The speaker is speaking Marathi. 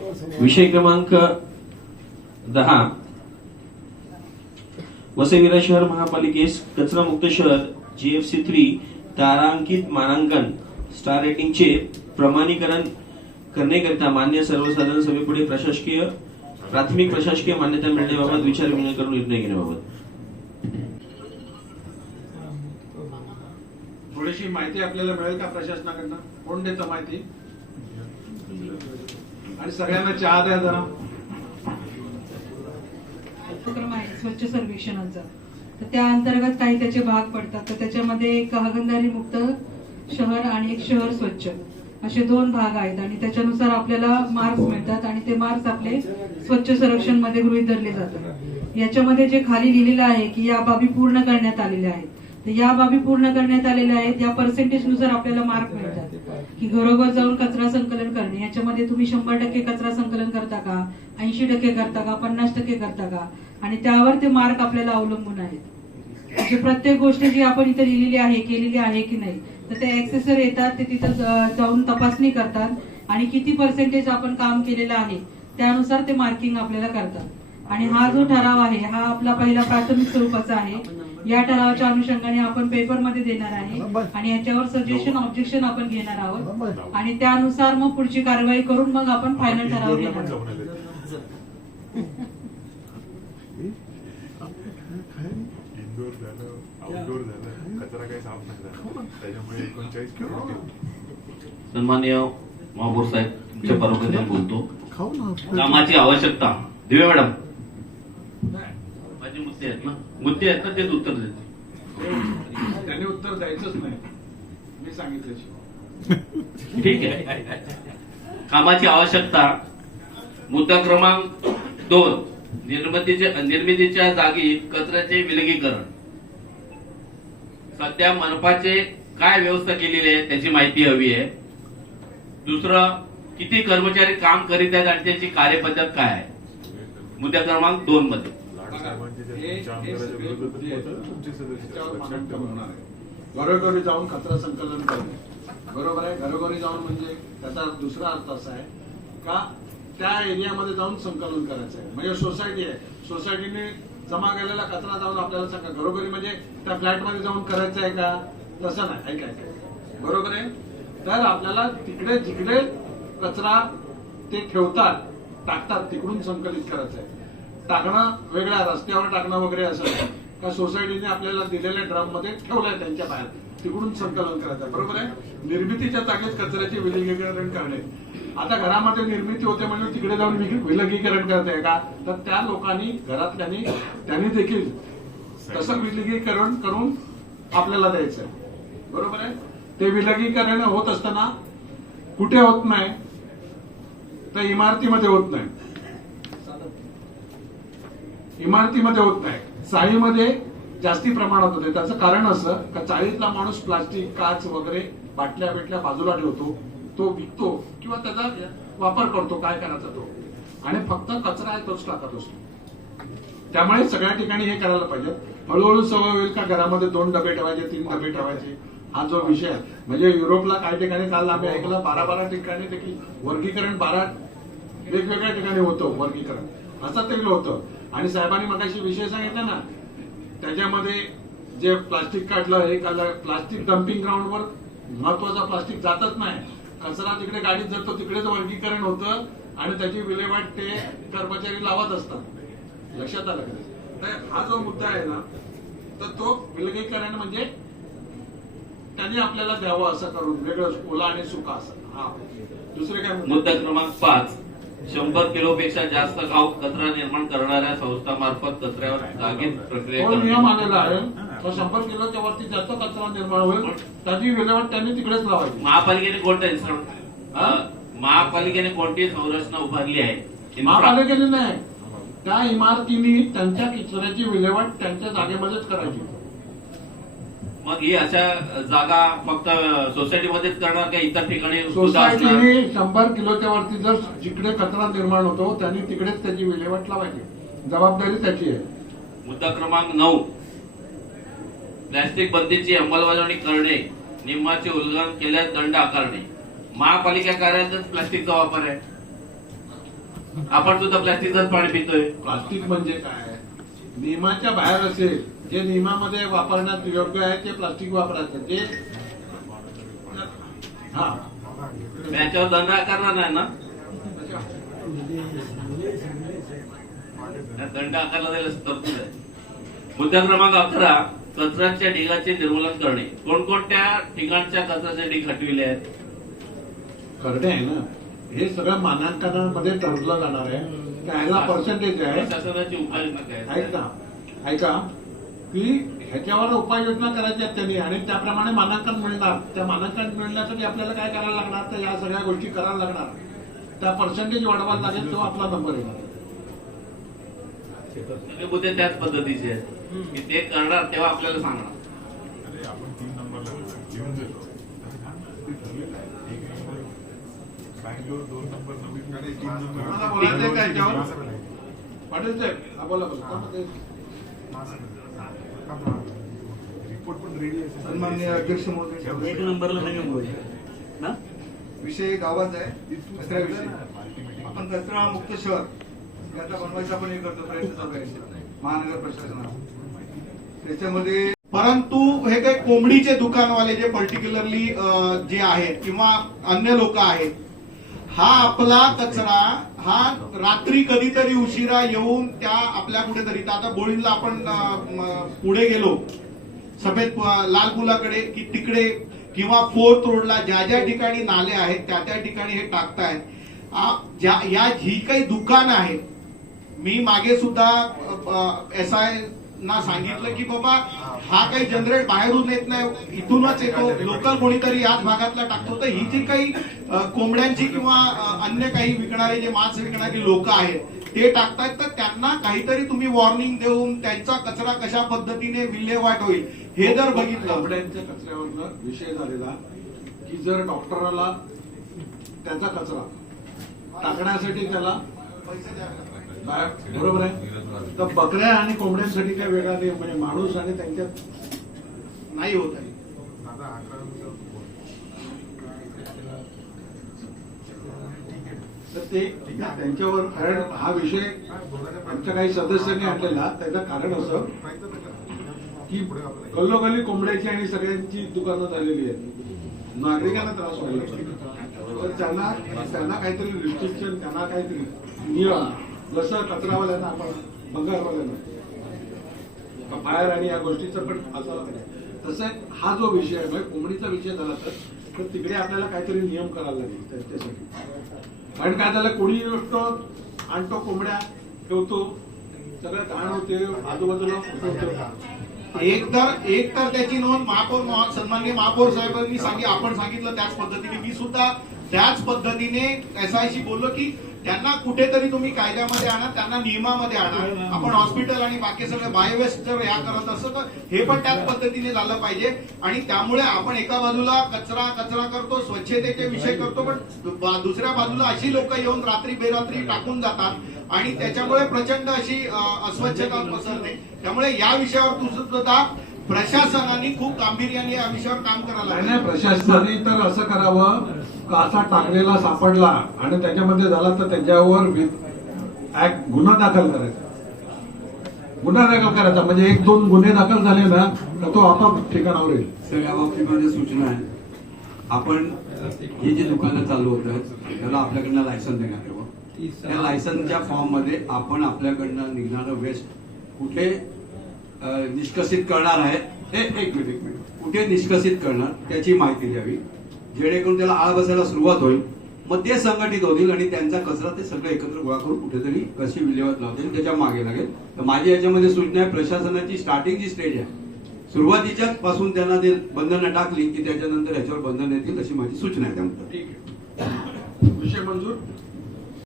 विषय क्रमांक 10 वसई विरार शहर महापालिकेस कचरा मुक्त शहर GFC 3 तारांकित मानांकन स्टार रेटिंगचे प्रमाणीकरण करण्याकरिता मान्य सर्वसाधारण सभेपुढे प्राथमिक प्रशासकीय मान्यता मिळण्याबाबत विचारविनिमय करून निर्णय घेण्याबाबत थोडीशी माहिती आपल्याला मिळेल का प्रशासनाकडनं? कोण देतं माहिती? आणि सगळ्यांना चहा द्या जरा. उपक्रम आहे स्वच्छ सर्वेक्षणाचा, तर त्या अंतर्गत काही त्याचे भाग पडतात. तर त्याच्यामध्ये एक हागणदारी मुक्त शहर आणि एक शहर स्वच्छ असे 2 भाग आहेत आणि त्याच्यानुसार आपल्याला मार्क्स मिळतात आणि ते मार्क्स आपले स्वच्छ सर्वेक्षण मध्ये गृहीत धरले जातात. याच्यामध्ये जे खाली लिहिलेलं आहे की या बाबी पूर्ण करण्यात आलेल्या आहेत, तर या बाबी पूर्ण करण्यात आलेल्या आहेत. या पर्सेंटेज नुसार आपल्याला मार्क मिळतात की घरोघर जाऊन कचरा संकलन करणे, याच्यामध्ये तुम्ही 100% कचरा संकलन करता का, 80% करता का, 50% करता का, आणि त्यावर ते मार्क आपल्याला अवलंबून आहेत. म्हणजे प्रत्येक गोष्ट जी आपण इथे लिहिलेली आहे केलेली आहे की नाही, तर ते ऍक्सेसर येतात, ते तिथं जाऊन तपासणी करतात आणि किती पर्सेंटेज आपण काम केलेलं आहे त्यानुसार ते मार्किंग आपल्याला करतात. आणि हा जो ठराव आहे हा आपला पहिला प्राथमिक स्वरूपाचा आहे. या ठरावाच्या अनुषंगाने आपण पेपरमध्ये देणार आहे आणि याच्यावर सजेशन ऑब्जेक्शन आपण घेणार आहोत आणि त्यानुसार मग पुढची कारवाई करून मग आपण फायनल ठराव घेणार आहोत. इंडोर झालं, आउटडोर झालं, कचरा काही साफ नाही झाला, त्याच्यामुळे 39 किलो. सन्माननीय महापौर साहेब, तुमच्या परोक्षाने बोलतो. कामाची आवश्यकता दिवे मॅडम, माझे मुद्दे आहेत ना तेच उत्तर देते. त्यांनी उत्तर द्यायचंच नाही, मी सांगितलं. ठीक आहे. कामाची आवश्यकता मुद्दा क्रमांक 2 निर्मितीच्या जागी कचऱ्याचे विलगीकरण. सध्या मनपाचे काय व्यवस्था केलेली आहे त्याची माहिती हवी आहे. दुसरं, किती कर्मचारी काम करीत आहेत आणि त्याची कार्यपद्धत काय आहे, मुद्दा क्रमांक 2 मध्ये. घरोघरी जाऊन कचरा संकलन करणे, बरोबर आहे. घरोघरी जाऊन म्हणजे त्याचा दुसरा अर्थ असा आहे का त्या एरियामध्ये जाऊन संकलन करायचं आहे. म्हणजे सोसायटी आहे, सोसायटीने जमा केलेला कचरा जाऊन आपल्याला सांगा. घरोघरी म्हणजे त्या फ्लॅटमध्ये जाऊन करायचं आहे का? तसं नाही. ऐकायचं, बरोबर आहे. तर आपल्याला तिकडे जिकडे कचरा ते ठेवतात टाकतात तिकडून संकलित करायचं आहे. टाकणं वेगळ्या रस्त्यावर टाकणं वगैरे असं नाही का, सोसायटीने आपल्याला दिलेल्या ड्रम मध्ये ठेवलंय त्यांच्या बाहेर तिकडून संकलन करायचं, बरोबर आहे. निर्मितीच्या जागेत कचऱ्याचे विलगीकरण करणे. आता घरामध्ये निर्मिती होते म्हणजे तिकडे जाऊन विलगीकरण करत आहे का, तर त्या लोकांनी घरातल्यानी त्यांनी देखील तसं विलगीकरण करून आपल्याला द्यायचं आहे, बरोबर आहे. ते विलगीकरण होत असताना कुठे होत नाही, तर इमारतीमध्ये होत नाही. इमारतीमध्ये होत नाही, चाळीमध्ये जास्ती प्रमाणात होते. त्याचं कारण असं का चाळीतला माणूस प्लास्टिक, काच वगैरे बाटल्या बिटल्या बाजूला ठेवतो, तो विकतो किंवा त्याचा वापर करतो, काय करायचा तो, आणि फक्त कचरा आहे तोच टाकत असतो. त्यामुळे सगळ्या ठिकाणी हे करायला पाहिजे. हळूहळू सवय होईल का घरामध्ये 2 डबे ठेवायचे, 3 डबे ठेवायचे, हा जो विषय आहे. म्हणजे युरोपला काही ठिकाणी काल आम्ही ऐकलं 12-12 ठिकाणी देखील वर्गीकरण 12 वेगवेगळ्या ठिकाणी होतं वर्गीकरण, असं ते होतं. आणि साहेबांनी मगाशी विषय सांगितला ना, त्याच्यामध्ये जे प्लास्टिक काढलं हे काढलं, प्लास्टिक डम्पिंग ग्राउंडवर महत्वाचा प्लास्टिक जातच नाही. कचरा जिकडे गाडीत जातो तिकडेच वर्गीकरण होतं आणि त्याची विल्हेवाट ते कर्मचारी लावत असतात. लक्षात आलं का? तर हा जो मुद्दा आहे ना, तर तो विलगीकरण म्हणजे त्यांनी आपल्याला द्यावं असं करून वेगळं ओला आणि सुका असं. हा दुसरे काय मुद्दा क्रमांक 5 100 किलोपेक्षा जास्त घाऊक कचरा निर्माण करणाऱ्या संस्थांमार्फत कचऱ्यावर जागेत प्रक्रिया नियम आलेला आहे. तो 100 किलोच्या वरती जास्त कचरा निर्माण होईल त्याची विल्हेवाट त्यांनी तिकडेच लावायची. महापालिकेने कोणती संरचना उभारली आहे? महापालिकेने नाही, त्या इमारतीने त्यांच्या कचऱ्याची विल्हेवाट त्यांच्या जागेमध्येच करायची. मग ही अशा जागा फक्त सोसायटीमध्येच करणार का इतर ठिकाणी? सोसायटीने 100 किलोच्या वरती जर जिकडे कचरा निर्माण होतो त्यांनी तिकडेच त्याची विल्हेवाट लावायची, जबाबदारी त्याची आहे. मुद्दा क्रमांक 9 प्लॅस्टिक बंदीची अंमलबजावणी करणे, नियमाचे उल्लंघन केल्यास दंड आकारणे. महापालिका कार्यालयातच प्लास्टिकचा वापर आहे, आपण सुद्धा प्लास्टिकच पाणी पितोय. प्लास्टिक म्हणजे काय, नियमाच्या बाहेर असेल, जे नियमामध्ये वापरण्यात योग्य आहे ते प्लास्टिक वापरायचं. जे हा त्याच्यावर दंड आकारणार नाही ना, दंड आकारला जाईल असं तरतूद आहे. मुद्दा क्रमांक 11, कचऱ्याच्या ढिगाचे निर्मूलन करणे. कोणकोणत्या ठिकाणच्या कचऱ्याचे ढीग हटविले आहेत? करणे आहे ना, हे सगळं मानांकनामध्ये ठरवलं जाणार आहे. त्याला पर्सेंटेज आहे. शासनाची उपाययोजना काय आहेत? ऐका की ह्याच्यावर उपाययोजना करायच्या आहेत त्यांनी आणि त्याप्रमाणे मानांकन मिळणार. त्या मानांकन मिळण्यासाठी आपल्याला काय करायला लागणार, तर या सगळ्या गोष्टी करायला लागणार. त्या पर्सेंटेज वाढवायला लागेल तेव्हा आपला नंबर येणार. सगळे मुद्दे त्याच पद्धतीचे आहेत की ते करणार तेव्हा आपल्याला सांगणार. अरे आपण 3 नंबरला घेऊन देतो. ते ठरलेलं आहे. एक number Bangalore, 2 number Navi Mumbai, 3 number. मला बोलायचं आहे का याच्यावर? असं नाही. पाटील साहेब हा बोला बोला. रिपोर्ट पण रेडी आहे. सन्माननीय अध्यक्ष महोदय, एक नंबरला नाही बोलू ना. विषय गावाचा आहे, कचऱ्याविषयी. आपण कचरा मुक्त शहर याचा बनवायचा आपण हे करतो, प्रयत्न चालू आहे महानगर प्रशासनावर. त्याच्यामध्ये परंतु हे काही कोंबडीचे दुकानवाले जे पर्टिक्युलरली जे आहेत किंवा अन्य लोक आहेत, हा आपला कचरा हा रात्री कधीतरी उशिरा येऊन त्या आपल्या कुठेतरी, आता बोळीला आपण पुढे गेलो सफेद लाल पुलाकडे की तिकडे किंवा 4th रोडला ज्या ज्या ठिकाणी नाले आहेत त्या त्या ठिकाणी हे टाकतायत. या जी काही दुकानं आहेत, मी मागे सुद्धा SI ना सांगितलं की बाबा हा काही जनरेट बाहेरून येत नाही, इथूनच येतो, लोकल कोणीतरी याच भागातला टाकतो. तर ही जी काही कोंबड्यांची किंवा अन्य काही विकणारे जे मांस विकणारी लोक आहेत ते टाकतायत, तर त्यांना काहीतरी तुम्ही वॉर्निंग देऊन त्यांचा कचरा कशा पद्धतीने विल्हेवाट होईल हे जर बघितलं. कोंबड्यांच्या कचऱ्यावरनं विषय झालेला की जर डॉक्टराला त्याचा कचरा टाकण्यासाठी त्याला बरोबर आहे, तर बकऱ्या आणि कोंबड्यांसाठी काय वेगळा नियम म्हणजे माणूस आणि त्यांच्यात नाही होत आहे. दादा 11 नुसार तर ते त्यांच्यावर कारण हा विषय आमच्या काही सदस्यांनी आणलेला. त्याचं कारण असं की गल्लोगल्ली कोंबड्याची आणि सगळ्यांची दुकानं झालेली आहेत, नागरिकांना त्रास व्हायला लागला. तर त्यांना काहीतरी रिस्ट्रिक्शन, त्यांना काहीतरी नियम, जसं कचरावाल्यांना आपण भंगारवाल्यांना बाहेर आणि या गोष्टीचं पण असं तसं हा जो विषय आहे म्हणजे कोंबडीचा विषय झाला तर तिकडे आपल्याला काहीतरी नियम करायला लागेल त्याच्यासाठी. कारण काय झालं, कोणी आणतो कोंबड्या ठेवतो, सगळं घाण होते, आजूबाजूला एक तर त्याची नोंद महापौर सन्माननीय महापौर साहेबांनी आपण सांगितलं त्याच पद्धतीने मी सुद्धा त्याच पद्धतीने SI बोललो की त्यांना कुठेतरी तुम्ही कायद्यामध्ये आणा, त्यांना नियमामध्ये आणा. आपण हॉस्पिटल आणि बाकी सगळं बायोवेस्ट जर या करत असं तर हे पण त्याच पद्धतीने झालं पाहिजे. आणि त्यामुळे आपण एका बाजूला कचरा करतो, स्वच्छतेचे विषय करतो, पण दुसऱ्या बाजूला अशी लोक येऊन रात्री बेरात्री टाकून जातात आणि त्याच्यामुळे प्रचंड अशी अस्वच्छता पसरते. त्यामुळे या विषयावर सुद्धा प्रशासनाने खूप गांभीर्याने या विषयावर काम करायला नाही. प्रशासनाने तर असं करावं का असा टाकलेला सापडला आणि त्याच्यामध्ये झाला तर त्याच्यावर गुन्हा दाखल करायचा. म्हणजे 1-2 गुन्हे दाखल झाले ना तर तो आपोआप ठिकाणावर येईल. सर, या बाबतीमध्ये सूचना आहे, आपण हे जे दुकानं चालू होतात त्याला आपल्याकडनं लायसन देण्यात यावं. त्या लायसनच्या फॉर्म मध्ये आपण आपल्याकडनं निघणारं वेस्ट कुठे निष्कासित करणार आहे, एक मिनिट कुठे निष्कासित करणार त्याची माहिती द्यावी, जेणेकरून त्याला आळ बसायला सुरुवात होईल. मग ते संघटित होतील आणि त्यांचा कचरा ते सगळं एकत्र गोळा करून कुठेतरी कशी विल्हेवाट लावतील त्याच्या मागे लागेल. तर माझी याच्यामध्ये सूचना आहे, प्रशासनाची स्टार्टिंग जी स्टेज आहे सुरुवातीच्या पासून त्यांना ते बंधनं टाकली की त्याच्यानंतर याच्यावर बंधन येतील अशी माझी सूचना आहे. त्यामुळे ठीक आहे, विषय मंजूर.